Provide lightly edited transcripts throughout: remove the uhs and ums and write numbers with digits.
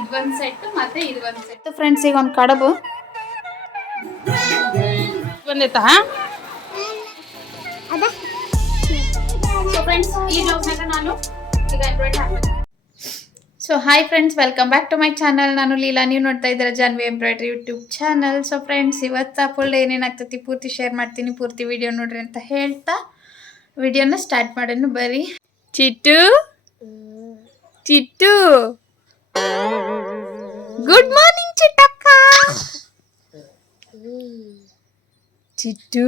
ಇದೊಂದು ಸೆಟ್ ಮತ್ತೆ ಇದೊಂದು ಸೆಟ್ ಫ್ರೆಂಡ್ಸ್. ಈಗ ಒಂದು ಕಡುಬು ಬಂದೈತಾ. ಸೊ ಫ್ರೆಂಡ್ಸ್, ಈ ಜೋಬ್ನಾಗ ನಾನು ಈಗ ಎಂಬ್ರಾಯ್ಡ್ ಹಾಕ್ಬೇಕು. So hi friends, welcome back to my channel. ನಾನು ಲೀಲಾ, ನೀವು ನೋಡ್ತಾ ಇದ್ದೀರಾ Janvi embroidery YouTube channel. So friends, ಇವತ್ತು ಫುಲ್ ಏನೇನಾಗ್ತೈತಿ ಪೂರ್ತಿ ಶೇರ್ ಮಾಡ್ತೀನಿ, ಪೂರ್ತಿ ವಿಡಿಯೋ ನೋಡ್ರಿ ಅಂತ ಹೇಳ್ತಾ ವಿಡಿಯೋನ ಸ್ಟಾರ್ಟ್ ಮಾಡೋಣ ಬರ್ರಿ. ಚಿಟ್ಟು ಚಿಟ್ಟು, ಗುಡ್ ಮಾರ್ನಿಂಗ್ ಚಿಟ್ಟಕ್ಕ. Chittu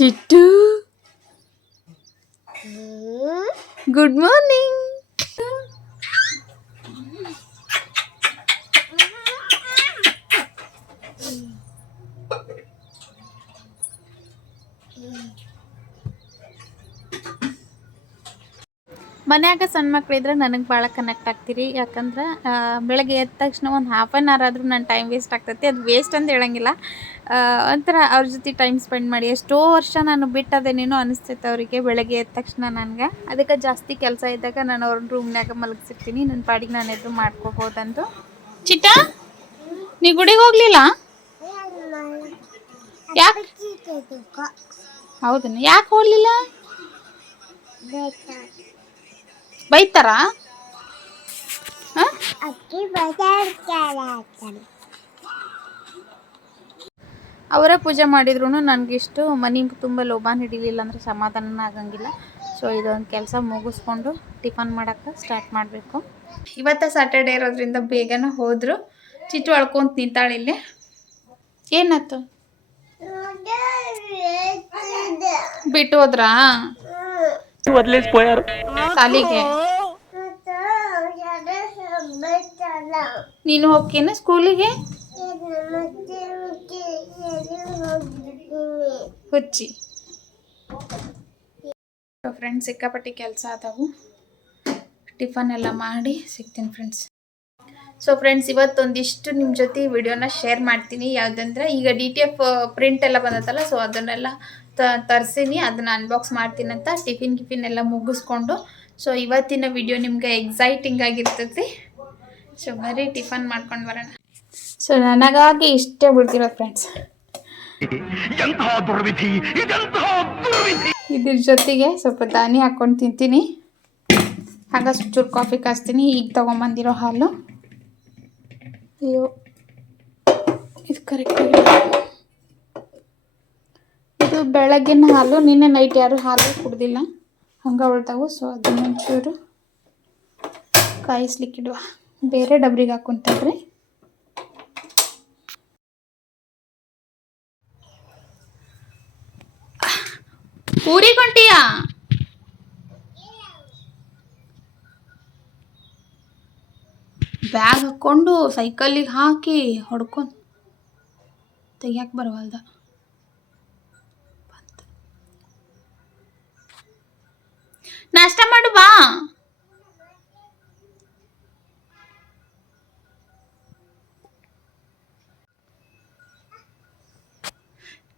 Chittu, good morning. ಮನ್ಯಾಗ ಸಣ್ಣ ಮಕ್ಳಿದ್ರೆ ನನಗೆ ಭಾಳ ಕನೆಕ್ಟ್ ಆಗ್ತೀರಿ. ಯಾಕಂದ್ರೆ ಬೆಳಗ್ಗೆ ಎದ್ದ ತಕ್ಷಣ ಒಂದು ಹಾಫ್ ಆನ್ ಅವರ್ ಆದರೂ ನನ್ನ ಟೈಮ್ ವೇಸ್ಟ್ ಆಗ್ತೈತಿ. ಅದು ವೇಸ್ಟ್ ಅಂತ ಹೇಳಂಗಿಲ್ಲ, ಒಂಥರ ಅವ್ರ ಜೊತೆ ಟೈಮ್ ಸ್ಪೆಂಡ್ ಮಾಡಿ ಎಷ್ಟೋ ವರ್ಷ ನಾನು ಬಿಟ್ಟದೇನೇನೋ ಅನಿಸ್ತೈತೆ ಅವರಿಗೆ. ಬೆಳಗ್ಗೆ ಎದ್ದ ತಕ್ಷಣ ನನಗೆ ಅದಕ್ಕೆ ಜಾಸ್ತಿ ಕೆಲಸ ಇದ್ದಾಗ ನಾನು ಅವ್ರನ್ನ ರೂಮ್ನಾಗ ಮಲಗಿಸಿರ್ತೀನಿ. ನನ್ನ ಪಾಡಿಗೆ ನಾನು ಎದ್ದು ಮಾಡ್ಕೋಬೋದಂದು. ಚಿಟ್ಟ, ನೀ ಗುಡಿಗೆ ಹೋಗ್ಲಿಲ್ಲ? ಯಾಕೆ? ಹೌದನ್ನ, ಯಾಕೆ ಹೋಗ್ಲಿಲ್ಲ? ಬೈತಾರ? ಅವರ ಪೂಜೆ ಮಾಡಿದ್ರು ನನಗಿಷ್ಟು ಮನೆ ತುಂಬ ಲೋಬಾನ್ ಹಿಡಿಲಿಲ್ಲ ಅಂದರೆ ಸಮಾಧಾನ ಆಗಂಗಿಲ್ಲ. ಸೊ ಇದೊಂದು ಕೆಲಸ ಮುಗಿಸ್ಕೊಂಡು ಟಿಫನ್ ಮಾಡೋಕ್ಕೆ ಸ್ಟಾರ್ಟ್ ಮಾಡಬೇಕು. ಇವತ್ತು ಸ್ಯಾಟರ್ಡೇ ಇರೋದ್ರಿಂದ ಬೇಗನೆ ಹೋದರು. ಚಿಟ್ಟು ಅಳ್ಕೊಂತ ನಿಂತಾಳಿಲ್ಲಿ. ಏನಾಯ್ತು? ಬಿಟ್ಟು ಹೋದ್ರಾ ಸಾಲಿಗೆ? ನೀನು ಹೋಗ್ಕೇನ ಸ್ಕೂಲಿಗೆ? ಹುಚ್ಚಿ. ಫ್ರೆಂಡ್ಸ್, ಸಿಕ್ಕಾಪಟ್ಟಿ ಕೆಲಸ ಆದವು. ಟಿಫನ್ ಎಲ್ಲ ಮಾಡಿ ಸಿಗ್ತೀನಿ ಫ್ರೆಂಡ್ಸ್. ಸೊ ಫ್ರೆಂಡ್ಸ್, ಇವತ್ತೊಂದಿಷ್ಟು ನಿಮ್ಮ ಜೊತೆ ವಿಡಿಯೋನ ಶೇರ್ ಮಾಡ್ತೀನಿ. ಯಾವುದಂದ್ರೆ, ಈಗ DTF ಪ್ರಿಂಟ್ ಎಲ್ಲ ಬಂದತ್ತಲ್ಲ, ಸೊ ಅದನ್ನೆಲ್ಲ ತರಿಸೀನಿ, ಅದನ್ನು ಅನ್ಬಾಕ್ಸ್ ಮಾಡ್ತೀನಿ ಅಂತ. ಟಿಫಿನ್ ಎಲ್ಲ ಮುಗಿಸ್ಕೊಂಡು ಸೊ ಇವತ್ತಿನ ವಿಡಿಯೋ ನಿಮ್ಗೆ ಎಕ್ಸೈಟಿಂಗ್ ಆಗಿರ್ತೈತಿ. ಸೊ ಬರೀ ಟಿಫನ್ ಮಾಡ್ಕೊಂಡು ಬರೋಣ. ಸೊ ನನಗಾಗಿ ಇಷ್ಟೇ ಬಿಡ್ತಿರೋ ಫ್ರೆಂಡ್ಸ್. ಇದ್ರ ಜೊತೆಗೆ ಸ್ವಲ್ಪ ದಾನಿ ಹಾಕ್ಕೊಂಡು ತಿಂತೀನಿ. ಹಾಗೆ ಚೂರು ಕಾಫಿ ಕಾಸ್ತೀನಿ. ಈಗ ತೊಗೊಂಬಂದಿರೋ ಹಾಲು. ಅಯ್ಯೋ, ಇದು ಕರೆಕ್ಟಾಗಿ ಇದು ಬೆಳಗ್ಗಿನ ಹಾಲು. ನಿನ್ನೆ ನೈಟ್ ಯಾರು ಹಾಲು ಕುಡ್ದಿಲ್ಲ, ಹಂಗೆ ಉಳ್ತಾವು. ಸೊ ಅದನ್ನ ಒಂಚೂರು ಕಾಯಿಸ್ಲಿಕ್ಕಿಡುವ. ಬೇರೆ ಡಬ್ರಿಗೆ ಹಾಕ್ಕೊಂತೇಳ್ರಿ. ಊರಿಗೆ ಹೊಂಟಿಯಾ? ಬ್ಯಾಗ್ ಹಾಕ್ಕೊಂಡು ಸೈಕಲ್ಲಿಗೆ ಹಾಕಿ ಹೊಡ್ಕೊಂಡು ತೆಗಿಯಕ್ಕೆ ಬರವಲ್ದ. ನಾಷ್ಟ ಮಾಡು ಬಾ.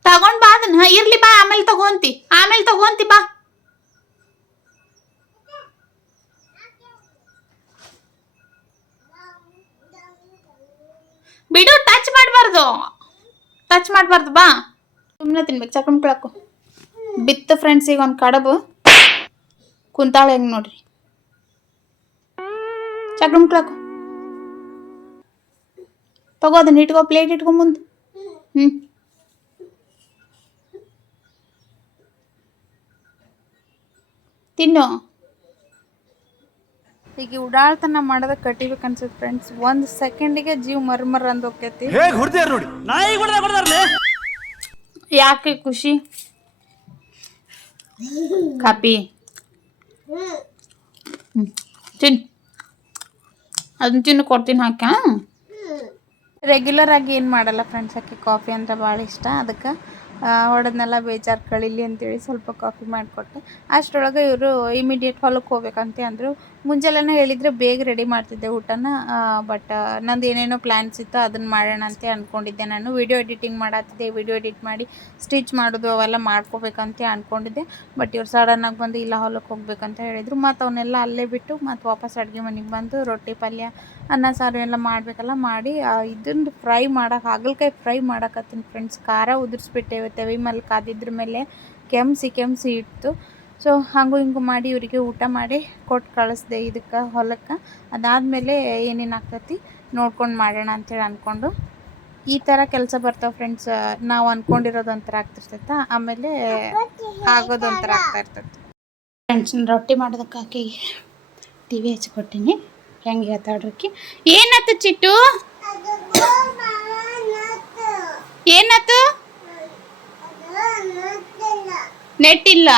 ತಗೊಂಡ್ ಬಾ ಅದನ್ನ. ಇರ್ಲಿ ಬಾ, ಆಮೇಲೆ ತಗೋಂತಿ ಬಾ. ಬಿಡು, ಟಚ್ ಮಾಡಬಾರ್ದು ಬಾ. ಸುಮ್ಮನೆ ತಿನ್ಬೇಕು. ಚಕ್ರಮ್ಕೊಳಕು ಬಿತ್ತು ಫ್ರೆಂಡ್ಸ್. ಈಗ ಒಂದು ಕಡುಬು ಕುಂತಾಳೆ ಹೆಂಗೆ ನೋಡ್ರಿ. ಚಕ್ರಮ್ಕೊಳಕು ತಗೋ, ಅದನ್ನ ಇಟ್ಕೋ, ಪ್ಲೇಟ್ ಇಟ್ಕೊಂಬಂದು. ತಿನ್ನು. ಈಗ ಉಡಾಳ್ತನ ಮಾಡೋದ ಕಟ್ಟಿಬೇಕು ಅನ್ಸುತ್ತೆ ಫ್ರೆಂಡ್ಸ್. 1 ಸೆಕೆಂಡಿಗೆ ಜೀವ ಮರ್ಮರ್ ಅಂದ್ ಹೋಗ್ತೈತಿ. ಯಾಕೆ ಖುಷಿ? ಕಾಪಿ ಅದನ್ನ ತಿನ್ನು, ಕೊಡ್ತೀನಿ ಹಾಕ. ರೆಗ್ಯುಲರ್ ಆಗಿ ಏನು ಮಾಡಲ್ಲ ಫ್ರೆಂಡ್ಸ್. ಆಕೆ ಕಾಫಿ ಅಂದರೆ ಭಾಳ ಇಷ್ಟ. ಅದಕ್ಕೆ ಹೊಡೆದ್ನೆಲ್ಲ ಬೇಜಾರು ಕಳೀಲಿ ಅಂತೇಳಿ ಸ್ವಲ್ಪ ಕಾಫಿ ಮಾಡಿಕೊಟ್ಟೆ. ಅಷ್ಟರೊಳಗೆ ಇವರು ಇಮಿಡಿಯೇಟ್ ಹೊಲಕ್ಕೆ ಹೋಗ್ಬೇಕಂತ ಅಂದರು. ಮುಂಜಾನೆ ಹೇಳಿದರೆ ಬೇಗ ರೆಡಿ ಮಾಡ್ತಿದ್ದೆ ಊಟನ. ಬಟ್ ನಂದು ಏನೇನೋ ಪ್ಲ್ಯಾನ್ಸ್ ಇತ್ತು, ಅದನ್ನು ಮಾಡೋಣ ಅಂತ ಅಂದ್ಕೊಂಡಿದ್ದೆ. ನಾನು ವಿಡಿಯೋ ಎಡಿಟಿಂಗ್ ಮಾಡತ್ತಿದ್ದೆ, ವಿಡಿಯೋ ಎಡಿಟ್ ಮಾಡಿ ಸ್ಟಿಚ್ ಮಾಡೋದು ಅವೆಲ್ಲ ಮಾಡ್ಕೋಬೇಕಂತ ಅಂದ್ಕೊಂಡಿದ್ದೆ. ಬಟ್ ಇವ್ರು ಸಡನ್ನಾಗಿ ಬಂದು ಇಲ್ಲ ಹೊಲಕ್ಕೆ ಹೋಗ್ಬೇಕಂತ ಹೇಳಿದರು. ಮತ್ತು ಅವನ್ನೆಲ್ಲ ಅಲ್ಲೇ ಬಿಟ್ಟು ಮತ್ತು ವಾಪಸ್ ಅಡುಗೆ ಮನೆಗೆ ಬಂದು ರೊಟ್ಟಿ ಪಲ್ಯ ಅನ್ನ ಸಾರು ಎಲ್ಲ ಮಾಡಬೇಕಲ್ಲ ಮಾಡಿ ಇದನ್ನು ಫ್ರೈ ಮಾಡೋಕೆ ಹಾಗಲಕಾಯಿ ಫ್ರೈ ಮಾಡಕತ್ತೀನಿ ಫ್ರೆಂಡ್ಸ್. ಖಾರ ಉದುರಿಸ್ಬಿಟ್ಟೆ ತವಿ ಮೇಲೆ ಕಾದಿದ್ರ ಮೇಲೆ ಕೆಮ್ಸಿ ಇಟ್ಟು. ಸೊ ಹಾಗೂ ಹಿಂಗೆ ಮಾಡಿ ಇವರಿಗೆ ಊಟ ಮಾಡಿ ಕೊಟ್ಟು ಕಳಿಸ್ದೆ ಇದಕ್ಕೆ ಹೊಲಕ್ಕೆ. ಅದಾದಮೇಲೆ ಏನೇನು ಆಗ್ತೈತಿ ನೋಡ್ಕೊಂಡು ಮಾಡೋಣ ಅಂಥೇಳಿ ಅಂದ್ಕೊಂಡು ಈ ಥರ ಕೆಲಸ ಬರ್ತಾವೆ ಫ್ರೆಂಡ್ಸ್. ನಾವು ಅಂದ್ಕೊಂಡಿರೋದು ಒಂಥರ ಆಗ್ತಿರ್ತೈತೆ, ಆಮೇಲೆ ಆಗೋದು ಒಂಥರ ಆಗ್ತಾಯಿರ್ತೈತೆ ಫ್ರೆಂಡ್ಸ್. ರೊಟ್ಟಿ ಮಾಡೋದಕ್ಕೆ ಹಾಕಿ ಟಿ ವಿ ಹಚ್ಕೊಟ್ಟಿನಿ. ಹೆಂಗೆ ಹೇಳ್ತಾಡ್ರಕ್ಕೆ ಏನಾಯ್ತು ಚಿಟ್ಟು, ಏನಾಯ್ತು? ನೆಟ್ ಇಲ್ಲ?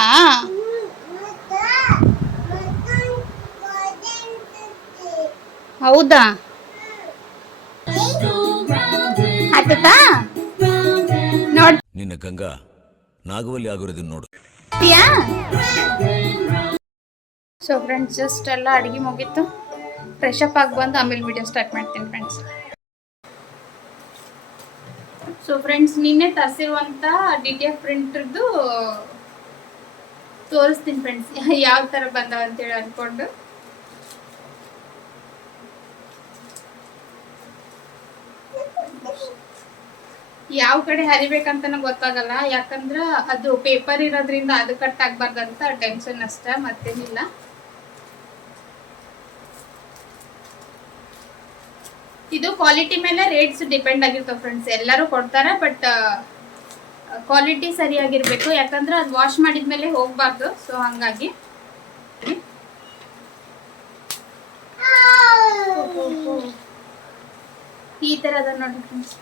ಹೌದಾ, ಆಯ್ತಾ ನೋಡಿ. ನಿನ್ನ ಗಂಗಾ ನಾಗವಲ್ಲಿ ಆಗಿರೋದನ್ನ ನೋಡು. ಸೊ ಫ್ರೆಂಡ್ಸ್ ಜಸ್ಟ್ ಎಲ್ಲ ಅಡುಗೆ ಮುಗೀತು, ಫ್ರೆಶ್ ಅಪ್ ಆಗಿ ಬಂದು ಆಮೇಲೆ ವಿಡಿಯೋ ಸ್ಟಾರ್ಟ್ ಮಾಡ್ತೀನಿ ಫ್ರೆಂಡ್ಸ್. ಸೊ ಫ್ರೆಂಡ್ಸ್ ನಿನ್ನೆ ತರಿಸಿರುವಂಥ DTF ಪ್ರಿಂಟ್ರದ್ದು ತೋರಿಸ್ತೀನಿ ಫ್ರೆಂಡ್ಸ್, ಯಾವ ಥರ ಬಂದವ ಅಂತೇಳಿ ಅಂದ್ಕೊಂಡು. ಯಾವ ಕಡೆ ಹರಿಬೇಕಂತನೂ ಗೊತ್ತಾಗಲ್ಲ, ಯಾಕಂದ್ರೆ ಅದು ಪೇಪರ್ ಇರೋದ್ರಿಂದ ಅದು ಕಟ್ ಆಗ್ಬಾರ್ದಂತ ಟೆನ್ಷನ್ ಅಷ್ಟ, ಮತ್ತೇನಿಲ್ಲ. ಇದು ಕ್ವಾಲಿಟಿ ಮೇಲೆ ರೇಟ್ಸ್ ಡಿಪೆಂಡ್ ಆಗಿರ್ತಾವೆ ಫ್ರೆಂಡ್ಸ್. ಎಲ್ಲರೂ ಕೊಡ್ತಾರೆ, ಬಟ್ ಕ್ವಾಲಿಟಿ ಸರಿಯಾಗಿರ್ಬೇಕು, ಯಾಕಂದ್ರೆ ಅದು ವಾಶ್ ಮಾಡಿದ್ಮೇಲೆ ಹೋಗ್ಬಾರ್ದು. ಸೊ ಹಂಗಾಗಿ ಈ ತರ ಅದ ನೋಡಿ ಫ್ರೆಂಡ್ಸ್.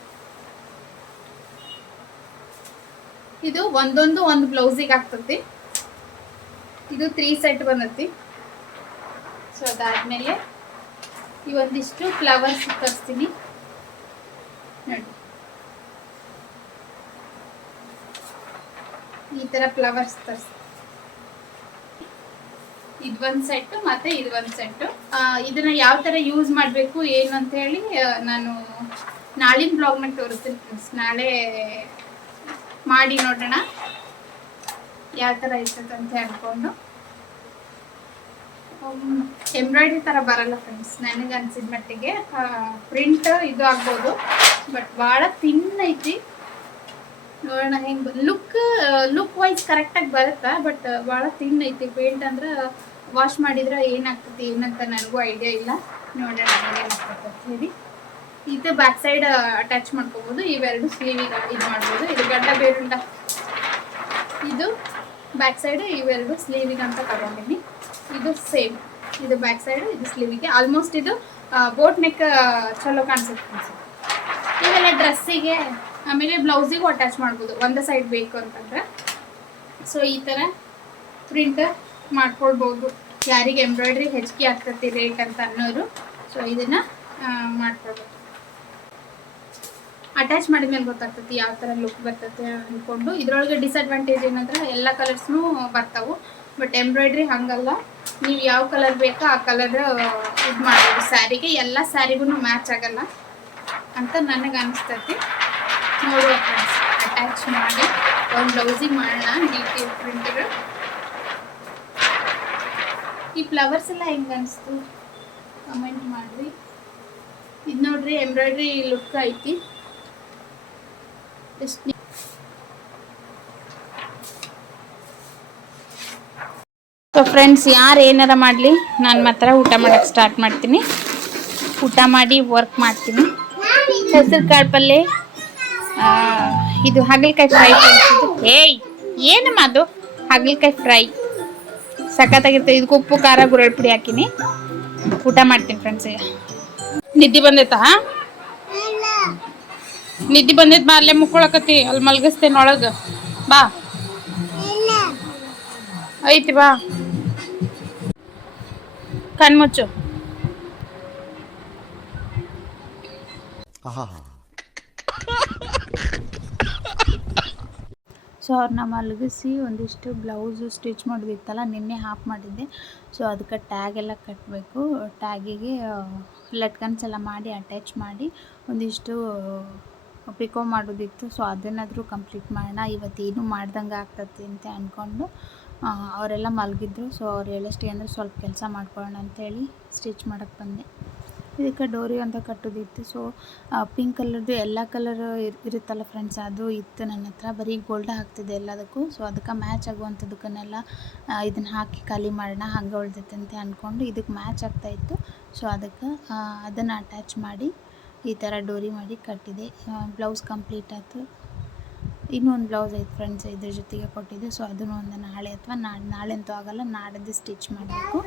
ಇದು ಒಂದು ಬ್ಲೌಸಿಗೆ ಆಗ್ತತಿ. ಇದು 3 ಸೆಟ್ ಬಂದತಿ. ಸೊ ಅದಾದ್ಮೇಲೆ ಇವೊಂದಿಷ್ಟು ಫ್ಲವರ್ಸ್ ತರಿಸ್ತೀನಿ ನೋಡಿ. ಈ ತರ ಫ್ಲವರ್ಸ್ ತರಿಸ್ತೀನಿ. ಇದೊಂದು ಸೆಟ್ ಮತ್ತೆ ಇದೊಂದು ಸೆಟ್. ಇದನ್ನ ಯಾವ ತರ ಯೂಸ್ ಮಾಡಬೇಕು ಏನು ಅಂತ ಹೇಳಿ ನಾನು ನಾಳಿನ ಬ್ಲಾಗ್ನಾಗ ತೋರಿಸ್ತೀನಿ ಫ್ರೆಂಡ್ಸ್. ನಾಳೆ ಮಾಡಿ ನೋಡೋಣ ಯಾವ ಥರ ಇರ್ತದೆ ಅಂತ ಹೇಳ್ಕೊಂಡು. ಎಂಬ್ರಾಯ್ಡ್ರಿ ಥರ ಬರಲ್ಲ ಫ್ರೆಂಡ್ಸ್ ನನಗೆ ಅನ್ಸಿದ ಮಟ್ಟಿಗೆ. ಪ್ರಿಂಟ್ ಇದು ಆಗ್ಬೋದು, ಬಟ್ ಭಾಳ ಥಿನ್ ಐತಿ. ನೋಡೋಣ ಹೆಂಗೆ ಲುಕ್ ವೈಸ್ ಕರೆಕ್ಟಾಗಿ ಬರುತ್ತಾ, ಬಟ್ ಭಾಳ ಥಿನ್ ಐತಿ. ಪೇಂಟ್ ಅಂದ್ರೆ ವಾಶ್ ಮಾಡಿದ್ರೆ ಏನಾಗ್ತೈತಿ ಏನಂತ ನನಗೂ ಐಡಿಯಾ ಇಲ್ಲ. ನೋಡೋಣ ಏನಾಗ್ತದೆ ಹೇಳಿ. ಇದು ಬ್ಯಾಕ್ ಸೈಡ್ ಅಟ್ಯಾಚ್ ಮಾಡ್ಕೋಬೋದು. ಇವೆರಡು ಸ್ಲೀವಿಗೆ ಇದು ಮಾಡ್ಬೋದು. ಇದು ಗಡ್ಡ ಬೇರುಂಡ, ಇದು ಬ್ಯಾಕ್ ಸೈಡ್, ಇವೆರಡು ಸ್ಲೀವಿಗೆ ಅಂತ ತಗೊಂಡಿನಿ. ಇದು ಸೇಮ್, ಇದು ಬ್ಯಾಕ್ ಸೈಡ್, ಇದು ಸ್ಲೀವಿಗೆ. ಆಲ್ಮೋಸ್ಟ್ ಇದು ಬೋಟ್ ನೆಕ್ ಚಲೋ ಕಾಣಿಸುತ್ತೆ. ಇವೆಲ್ಲ ಡ್ರೆಸ್ಸಿಗೆ ಆಮೇಲೆ ಬ್ಲೌಸಿಗೂ ಅಟ್ಯಾಚ್ ಮಾಡ್ಬೋದು, ಒಂದು ಸೈಡ್ ಬೇಕು ಅಂತಂದ್ರೆ. ಸೊ ಈ ಥರ ಪ್ರಿಂಟ್ ಮಾಡ್ಕೊಳ್ಬೋದು. ಯಾರಿಗೆ ಎಂಬ್ರಾಯ್ಡ್ರಿ ಹೆಚ್ಚಿಗೆ ಆಗ್ತೈತಿ ರೇಟ್ ಅಂತ ಅನ್ನೋರು ಸೊ ಇದನ್ನು ಮಾಡ್ಕೊಳ್ಬೋದು. ಅಟ್ಯಾಚ್ ಮಾಡಿದ್ಮೇಲೆ ಗೊತ್ತಾಗ್ತೈತಿ ಯಾವ ಥರ ಲುಕ್ ಬರ್ತೈತೆ ಅಂದ್ಕೊಂಡು. ಇದರೊಳಗೆ ಡಿಸಡ್ವಾಂಟೇಜ್ ಏನಂದ್ರೆ ಎಲ್ಲ ಕಲರ್ಸ್ನೂ ಬರ್ತಾವೆ, ಬಟ್ ಎಂಬ್ರಾಯ್ಡ್ರಿ ಹಾಗಲ್ಲ. ನೀವು ಯಾವ ಕಲರ್ ಬೇಕೋ ಆ ಕಲರ್ ಇದು ಮಾಡ್ಬೋದು. ಸ್ಯಾರಿಗೆ ಎಲ್ಲ ಸ್ಯಾರಿಗೂ ಮ್ಯಾಚ್ ಆಗಲ್ಲ ಅಂತ ನನಗೆ ಅನಿಸ್ತೈತಿ. ನೋಡುವ ಫ್ರೆಂಡ್ಸ್, ಅಟ್ಯಾಚ್ ಮಾಡಿ ಒಂದು ಬ್ಲೌಸಿಗೆ ಮಾಡೋಣ DTF ಪ್ರಿಂಟರ್. ಈ ಫ್ಲವರ್ಸ್ ಎಲ್ಲ ಹೆಂಗೆ ಅನಿಸ್ತು ಕಮೆಂಟ್ ಮಾಡಿರಿ. ಇದು ನೋಡ್ರಿ ಎಂಬ್ರಾಯ್ಡ್ರಿ ಲುಕ್ ಐತಿ. ಸೊ ಫ್ರೆಂಡ್ಸ್ ಯಾರು ಏನಾರ ಮಾಡಲಿ ನಾನು ಮಾತ್ರ ಊಟ ಮಾಡೋಕ್ಕೆ ಸ್ಟಾರ್ಟ್ ಮಾಡ್ತೀನಿ. ಊಟ ಮಾಡಿ ವರ್ಕ್ ಮಾಡ್ತೀನಿ. ಹೆಸರು ಕಾಳು ಪಲ್ಯ, ಇದು ಹಾಗಲಕಾಯಿ ಫ್ರೈ. ಏಯ್ ಏನಮ್ಮ ಅದು ಹಾಗಲಕಾಯಿ ಫ್ರೈ ಸಖತ್ತಾಗಿರ್ತದೆ. ಇದಕ್ಕೆ ಉಪ್ಪು ಖಾರ ಗುರಳ್ ಪುಡಿ ಹಾಕಿನಿ. ಊಟ ಮಾಡ್ತೀನಿ ಫ್ರೆಂಡ್ಸ್. ಈಗ ನಿದ್ದೆ ಬಂದೈತಾ? ನಿದ್ದೆ ಬಂದೈತೆ ಬಾ, ಅಲ್ಲೇ ಮುಕ್ಕೊಳಕತ್ತಿ, ಅಲ್ಲಿ ಮಲ್ಗಿಸ್ತೇನೆ ಒಳಗೆ ಬಾ. ಐತಿ ಬಾ, ಕಣ್ಮುಚ್ಚು. ಸೊ ಅವ್ರನ್ನ ಮಲಗಿಸಿ ಒಂದಿಷ್ಟು ಬ್ಲೌಸು ಸ್ಟಿಚ್ ಮಾಡೋದಿತ್ತಲ್ಲ, ನಿನ್ನೆ ಹಾಫ್ ಮಾಡಿದ್ದೆ. ಸೊ ಸೊ ಅದಕ್ಕೆ ಟ್ಯಾಗ್ ಎಲ್ಲ ಕಟ್ಟಬೇಕು. ಟ್ಯಾಗಿಗೆ ಲಟ್ಕನ್ಸ್ ಎಲ್ಲ ಮಾಡಿ ಅಟ್ಯಾಚ್ ಮಾಡಿ ಒಂದಿಷ್ಟು ಪಿಕೋ ಮಾಡೋದಿತ್ತು. ಸೊ ಅದನ್ನಾದರೂ ಕಂಪ್ಲೀಟ್ ಮಾಡೋಣ, ಇವತ್ತೇನು ಮಾಡ್ದಂಗೆ ಆಗ್ತದೆ ಅಂತ ಅಂದ್ಕೊಂಡು ಅವರೆಲ್ಲ ಮಲಗಿದ್ರು. ಸೊ ಅವ್ರು ಹೇಳಷ್ಟೇ ಅಂದರೆ ಸ್ವಲ್ಪ ಕೆಲಸ ಮಾಡ್ಕೊಳ್ಳೋಣ ಅಂತೇಳಿ ಸ್ಟಿಚ್ ಮಾಡೋಕ್ಕೆ ಬಂದೆ. ಇದಕ್ಕೆ ಡೋರಿ ಅಂತ ಕಟ್ಟೋದಿತ್ತು. ಸೊ ಪಿಂಕ್ ಕಲರ್ದು ಎಲ್ಲ ಕಲರ್ ಇರುತ್ತಲ್ಲ ಫ್ರೆಂಡ್ಸ್, ಅದು ಇತ್ತು ನನ್ನ ಹತ್ರ. ಬರೀ ಗೋಲ್ಡ್ ಹಾಕ್ತಿದ್ದೆ ಎಲ್ಲದಕ್ಕೂ. ಸೊ ಅದಕ್ಕೆ ಮ್ಯಾಚ್ ಆಗುವಂಥದ್ದಕ್ಕನ್ನೆಲ್ಲ ಇದನ್ನು ಹಾಕಿ ಖಾಲಿ ಮಾಡೋಣ, ಹಂಗೆ ಉಳ್ದೈತೆ ಅಂತ ಅಂದ್ಕೊಂಡು ಇದಕ್ಕೆ ಮ್ಯಾಚ್ ಆಗ್ತಾಯಿತ್ತು. ಸೊ ಅದಕ್ಕೆ ಅದನ್ನು ಅಟ್ಯಾಚ್ ಮಾಡಿ ಈ ಥರ ಡೋರಿ ಮಾಡಿ ಕಟ್ಟಿದೆ. ಬ್ಲೌಸ್ ಕಂಪ್ಲೀಟ್ ಆಯಿತು. ಇನ್ನೂ ಒಂದು ಬ್ಲೌಸ್ ಐತೆ ಫ್ರೆಂಡ್ಸ್, ಇದ್ರ ಜೊತೆಗೆ ಕೊಟ್ಟಿದ್ದೆ. ಸೊ ಅದನ್ನು ಒಂದು ನಾಳೆ ಅಥವಾ ನಾಳೆ ಅಂತೂ ಆಗೋಲ್ಲ, ನಾಡಿದ್ದು ಸ್ಟಿಚ್ ಮಾಡಬೇಕು.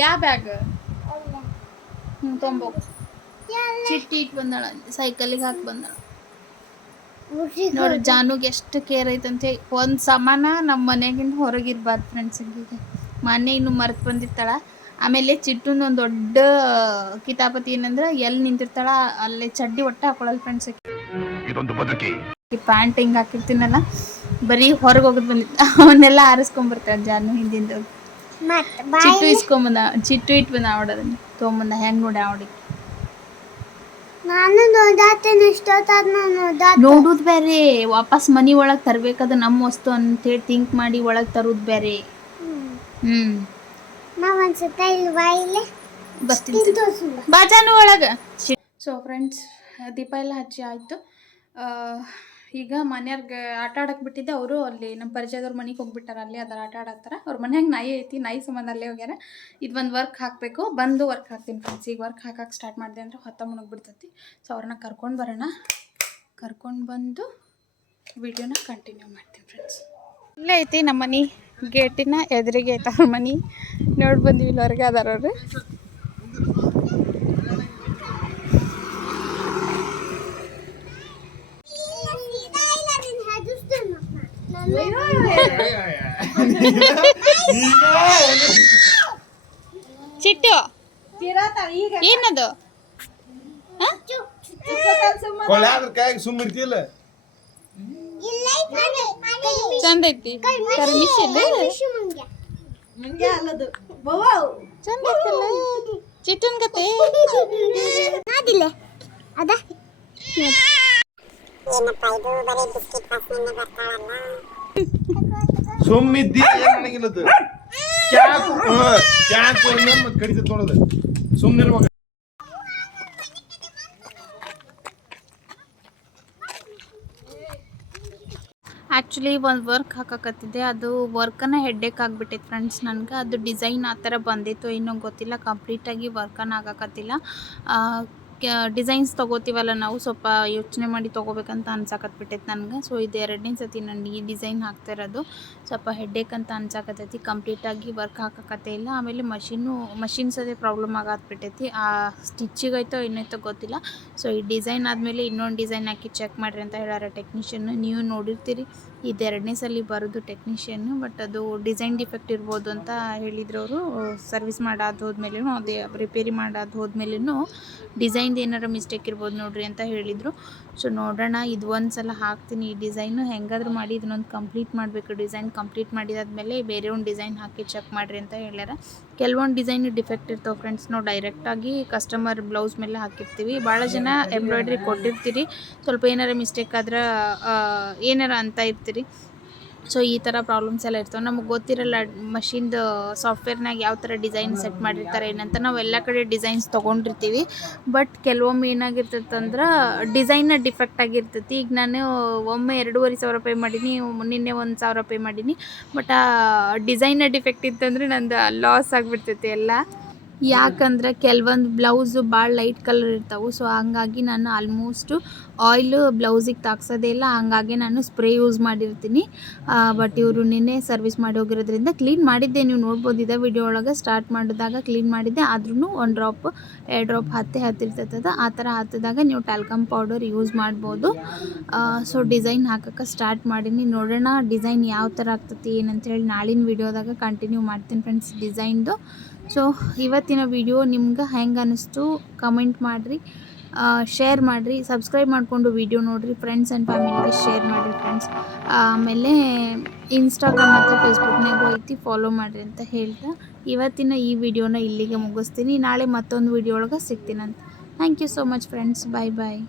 ಯಾವ ಬ್ಯಾಗ್ ತೊಂಬೋಗು ಚಿಟ್ಟಿ ಇಟ್ಟು ಬಂದಾಳ, ಸೈಕಲಿಗೆ ಹಾಕಿ ಬಂದಾಳ ನೋಡ್ರಿ. ಜಾನುಗೆ ಎಷ್ಟು ಕೇರ್ ಐತಂತೆ. ಒಂದು ಸಮಾನ ನಮ್ಮ ಮನೆಗಿಂತ ಹೊರಗಿರ್ಬಾರ್ದು ಫ್ರೆಂಡ್ಸ್. ಈಗ ಮನೆ ಇನ್ನೂ ಮರೆತು ಬಂದಿರ್ತಾಳ. ಆಮೇಲೆ ಚಿಟ್ಟುನ ಒಂದು ದೊಡ್ಡ ಕಿತಾಪತಿ ಏನಂದ್ರೆ ಎಲ್ಲಿ ನಿಂತಿರ್ತಾಳ ಅಲ್ಲೇ ಚಡ್ಡಿ ಒಟ್ಟ ಹಾಕೊಳ್ಳಲ್ಲ ಫ್ರೆಂಡ್ಸ್. ಪ್ಯಾಂಟ್ ಹಿಂಗೆ ಹಾಕಿರ್ತೀನಲ್ಲ, ಬರೀ ಹೊರಗೆ ಹೋಗೋದು ಬಂದಿತ್ತು, ಅವನ್ನೆಲ್ಲ ಆರಿಸ್ಕೊಂಬರ್ತಾಳೆ ಜಾನು ಹಿಂದಿಂದ. ಚಿಟ್ಟು ಇಸ್ಕೊಂಬಂದ, ಚಿಟ್ಟು ಇಟ್ಟು ಬಂದ ಆವಡೋದನ್ನ ತೊಗೊಂಬಂದ. ಹೆಂಗೆ ನೋಡಿ ಆವಡಿಗೆ ನೋಡುದು ಬೇರೆ, ವಾಪಸ್ ಮನಿ ಒಳಗೆ ತರ್ಬೇಕದ ನಮ್ಮ ವಸ್ತು ಅಂತೇಳಿ ಥಿಂಕ್ ಮಾಡಿ ಒಳಗೆ ತರೋದು ಬೇರೆ. ಬಾಜಾನು ಒಳಗೆ. ಸೊ ಫ್ರೆಂಡ್ಸ್, ದೀಪ ಎಲ್ಲ ಹಚ್ಚಿ ಆಯಿತು. ಈಗ ಮನೆಯವ್ರಿಗೆ ಆಟ ಆಡಕ್ಕೆ ಬಿಟ್ಟಿದ್ದೆ. ಅವರು ಅಲ್ಲಿ ನಮ್ಮ ಪರಿಚಯದವ್ರ ಮನೆಗೆ ಹೋಗ್ಬಿಟ್ಟಾರ, ಅಲ್ಲಿ ಅದರ ಆಟ ಆಡತ್ತಾರ. ಅವ್ರ ಮನ್ಯಾಗ ನಾಯಿ ಐತಿ, ನಾಯಿ ಸಂಬಂಧ ಅಲ್ಲೇ ಹೋಗ್ಯಾರ. ಇದು ಒಂದು ವರ್ಕ್ ಹಾಕಬೇಕು, ಬಂದು ವರ್ಕ್ ಹಾಕ್ತೀನಿ ಫ್ರೆಂಡ್ಸ್. ಈಗ ವರ್ಕ್ ಹಾಕಕ್ಕೆ ಸ್ಟಾರ್ಟ್ ಮಾಡಿದೆ ಅಂದರೆ ಹೊತ್ತ ಮುಣಗ್ಬಿಡ್ತೈತಿ. ಸೊ ಅವ್ರನ್ನ ಕರ್ಕೊಂಡು ಬರೋಣ, ಕರ್ಕೊಂಡು ಬಂದು ವಿಡಿಯೋನ ಕಂಟಿನ್ಯೂ ಮಾಡ್ತೀನಿ ಫ್ರೆಂಡ್ಸ್. ಇಲ್ಲೇ ಐತಿ ನಮ್ಮ ಮನೆ, ಗೇಟಿನ ಎದುರಿಗೆ ಐತೆ ಅವ್ರ ಮನೆ. ನೋಡಿ ಬಂದೀವಿ, ಇಲ್ಲಿ ಹೊರಗೆ ಅದಾರ ಅವರು. ಚಿಟ್ಟು ಏನದು ಚಂದ ಐತಿ, ಕರ್ಮಿಷನ್ ಚಂದ ಐತಲ್ಲ ಚಿಟ್ಟನ್ ಕತೆ. ಅದ ಸುಮ್ಮಿದ್ದಿ ನನಗಿಲ್ಲದು ಕಡಿತ ನೋಡೋದು ಸುಮ್ಮನಿರ್ಬೇಕು. ಆ್ಯಕ್ಚುಲಿ ಒಂದು ವರ್ಕ್ ಹಾಕಕತ್ತಿದ್ದೆ, ಅದು ವರ್ಕನ್ನು ಹೆಡ್ಡೇಕ್ ಆಗಿಬಿಟ್ಟೈತೆ ಫ್ರೆಂಡ್ಸ್ ನನಗೆ. ಅದು ಡಿಸೈನ್ ಆ ಥರ ಬಂದಿತ್ತು ಇನ್ನೂ ಗೊತ್ತಿಲ್ಲ, ಕಂಪ್ಲೀಟಾಗಿ ವರ್ಕನ್ನು ಆಗಕತ್ತಿಲ್ಲ. ಡಿಸೈನ್ಸ್ ತೊಗೋತೀವಲ್ಲ ನಾವು, ಸ್ವಲ್ಪ ಯೋಚನೆ ಮಾಡಿ ತೊಗೋಬೇಕಂತ ಅನ್ಸಾಕತ್ಬಿಟ್ಟೈತೆ ನನಗೆ. ಸೊ ಇದು 2ನೇ ಸತಿ ನನಗೆ ಈ ಡಿಸೈನ್ ಹಾಕ್ತಾ ಇರೋದು. ಸ್ವಲ್ಪ ಹೆಡ್ಡೇಕ್ ಅಂತ ಅನ್ಸಾಕತ್ತೈತಿ, ಕಂಪ್ಲೀಟಾಗಿ ವರ್ಕ್ ಹಾಕಕತ್ತೇ ಇಲ್ಲ. ಆಮೇಲೆ ಮಷಿನ್ಸ್ ಅದೇ ಪ್ರಾಬ್ಲಮ್ ಆಗತ್ಬಿಟ್ಟೈತಿ. ಆ ಸ್ಟಿಚ್ಚಿಗೈತೋ ಏನೈತೋ ಗೊತ್ತಿಲ್ಲ. ಸೊ ಈ ಡಿಸೈನ್ ಆದಮೇಲೆ ಇನ್ನೊಂದು ಡಿಸೈನ್ ಹಾಕಿ ಚೆಕ್ ಮಾಡಿರಿ ಅಂತ ಹೇಳ್ಯಾರ ಟೆಕ್ನಿಷಿಯನ್ನು. ನೀವು ನೋಡಿರ್ತೀರಿ, ಇದು 2ನೇ ಸಲ ಬರೋದು ಟೆಕ್ನಿಷಿಯನ್ನು. ಬಟ್ ಅದು ಡಿಸೈನ್ ಡಿಫೆಕ್ಟ್ ಇರ್ಬೋದು ಅಂತ ಹೇಳಿದ್ರು ಅವರು. ಸರ್ವಿಸ್ ಮಾಡಾದ ಹೋದ್ಮೇಲೆ, ಅದೇ ರಿಪೇರಿ ಮಾಡಾದ ಹೋದ್ಮೇಲೂ ಡಿಸೈನ್ದು ಏನಾರ ಮಿಸ್ಟೇಕ್ ಇರ್ಬೋದು ನೋಡ್ರಿ ಅಂತ ಹೇಳಿದರು. ಸೊ ನೋಡೋಣ, ಇದು ಒಂದು ಸಲ ಹಾಕ್ತೀನಿ ಈ ಡಿಸೈನು. ಹೆಂಗಾದ್ರೂ ಮಾಡಿ ಇದನ್ನೊಂದು ಕಂಪ್ಲೀಟ್ ಮಾಡಬೇಕು. ಡಿಸೈನ್ ಕಂಪ್ಲೀಟ್ ಮಾಡಿದಾದ್ಮೇಲೆ ಬೇರೆ ಒಂದು ಡಿಸೈನ್ ಹಾಕಿ ಚೆಕ್ ಮಾಡಿರಿ ಅಂತ ಹೇಳ್ಯಾರ. ಕೆಲವೊಂದು ಡಿಸೈನ್ ಡಿಫೆಕ್ಟ್ ಇರ್ತಾವೆ ಫ್ರೆಂಡ್ಸ್. ನಾವು ಡೈರೆಕ್ಟಾಗಿ ಕಸ್ಟಮರ್ ಬ್ಲೌಸ್ ಮೇಲೆ ಹಾಕಿರ್ತೀವಿ. ಭಾಳ ಜನ ಎಂಬ್ರಾಯ್ಡ್ರಿ ಕೊಟ್ಟಿರ್ತೀರಿ, ಸ್ವಲ್ಪ ಏನಾರ ಮಿಸ್ಟೇಕ್ ಆದ್ರೆ ಏನಾರ ಅಂತ ಇರ್ತೀರಿ. ಸೊ ಈ ಥರ ಪ್ರಾಬ್ಲಮ್ಸ್ ಎಲ್ಲ ಇರ್ತವೆ. ನಮಗೆ ಗೊತ್ತಿರಲ್ಲ ಮಷಿನ್ದು ಸಾಫ್ಟ್ವೇರ್ನಾಗ ಯಾವ ಥರ ಡಿಸೈನ್ ಸೆಟ್ ಮಾಡಿರ್ತಾರೆ ಏನಂತ. ನಾವು ಎಲ್ಲ ಕಡೆ ಡಿಸೈನ್ಸ್ ತೊಗೊಂಡಿರ್ತೀವಿ, ಬಟ್ ಕೆಲವೊಮ್ಮೆ ಏನಾಗಿರ್ತೈತೆ ಅಂದ್ರೆ ಡಿಸೈನ್ನ ಡಿಫೆಕ್ಟ್ ಆಗಿರ್ತೈತಿ. ಈಗ ನಾನು ಒಮ್ಮೆ 2,500 ಪೇ ಮಾಡೀನಿ, ನಿನ್ನೆ 1,000 ಪೇ ಮಾಡೀನಿ. ಬಟ್ ಆ ಡಿಸೈನ್ನ ಡಿಫೆಕ್ಟ್ ಇತ್ತಂದರೆ ನಂದು ಲಾಸ್ ಆಗಿಬಿಡ್ತೈತಿ ಎಲ್ಲ. ಯಾಕಂದ್ರೆ ಕೆಲವೊಂದು ಬ್ಲೌಸು ಭಾಳ ಲೈಟ್ ಕಲರ್ ಇರ್ತಾವೆ. ಸೊ ಹಂಗಾಗಿ ನಾನು ಆಲ್ಮೋಸ್ಟು ಆಯಿಲು ಬ್ಲೌಸಿಗೆ ತಾಗ್ಸೋದೇ ಇಲ್ಲ. ಹಂಗಾಗಿ ನಾನು ಸ್ಪ್ರೇ ಯೂಸ್ ಮಾಡಿರ್ತೀನಿ. ಬಟ್ ಇವರು ನಿನ್ನೆ ಸರ್ವಿಸ್ ಮಾಡಿ ಹೋಗಿರೋದ್ರಿಂದ ಕ್ಲೀನ್ ಮಾಡಿದ್ದೆ. ನೀವು ನೋಡ್ಬೋದು ಇದೇ ವಿಡಿಯೋ ಒಳಗೆ ಸ್ಟಾರ್ಟ್ ಮಾಡಿದಾಗ ಕ್ಲೀನ್ ಮಾಡಿದ್ದೆ. ಆದ್ರೂ 1 ಡ್ರಾಪ್ 2 ಡ್ರಾಪ್ ಹತ್ತಿರ್ತೈತದ. ಆ ಥರ ಹತ್ತಿದಾಗ ನೀವು ಟಾಲ್ಕಮ್ ಪೌಡರ್ ಯೂಸ್ ಮಾಡ್ಬೋದು. ಸೊ ಡಿಸೈನ್ ಹಾಕೋಕ್ಕೆ ಸ್ಟಾರ್ಟ್ ಮಾಡೀನಿ. ನೋಡೋಣ ಡಿಸೈನ್ ಯಾವ ಥರ ಆಗ್ತೈತಿ ಏನಂತೇಳಿ ನಾಳಿನ ವಿಡಿಯೋದಾಗ ಕಂಟಿನ್ಯೂ ಮಾಡ್ತೀನಿ ಫ್ರೆಂಡ್ಸ್ ಡಿಸೈನ್ದು. ಸೊ ಇವತ್ತಿನ ವಿಡಿಯೋ ನಿಮ್ಗೆ ಹೆಂಗೆ ಅನ್ನಿಸ್ತು ಕಮೆಂಟ್ ಮಾಡಿರಿ, ಶೇರ್ ಮಾಡಿರಿ, ಸಬ್ಸ್ಕ್ರೈಬ್ ಮಾಡಿಕೊಂಡು ವಿಡಿಯೋ ನೋಡಿರಿ, ಫ್ರೆಂಡ್ಸ್ ಆ್ಯಂಡ್ ಫ್ಯಾಮಿಲಿಗೆ ಶೇರ್ ಮಾಡಿರಿ ಫ್ರೆಂಡ್ಸ್. ಆಮೇಲೆ ಇನ್ಸ್ಟಾಗ್ರಾಮ್ ಮತ್ತು ಫೇಸ್ಬುಕ್ನಾಗೂ ಐತಿ, ಫಾಲೋ ಮಾಡಿರಿ ಅಂತ ಹೇಳ್ತಾ ಇವತ್ತಿನ ಈ ವಿಡಿಯೋನ ಇಲ್ಲಿಗೆ ಮುಗಿಸ್ತೀನಿ. ನಾಳೆ ಮತ್ತೊಂದು ವಿಡಿಯೋ ಒಳಗೆ ಸಿಗ್ತೀನಂತ. Thank you so much friends. Bye bye.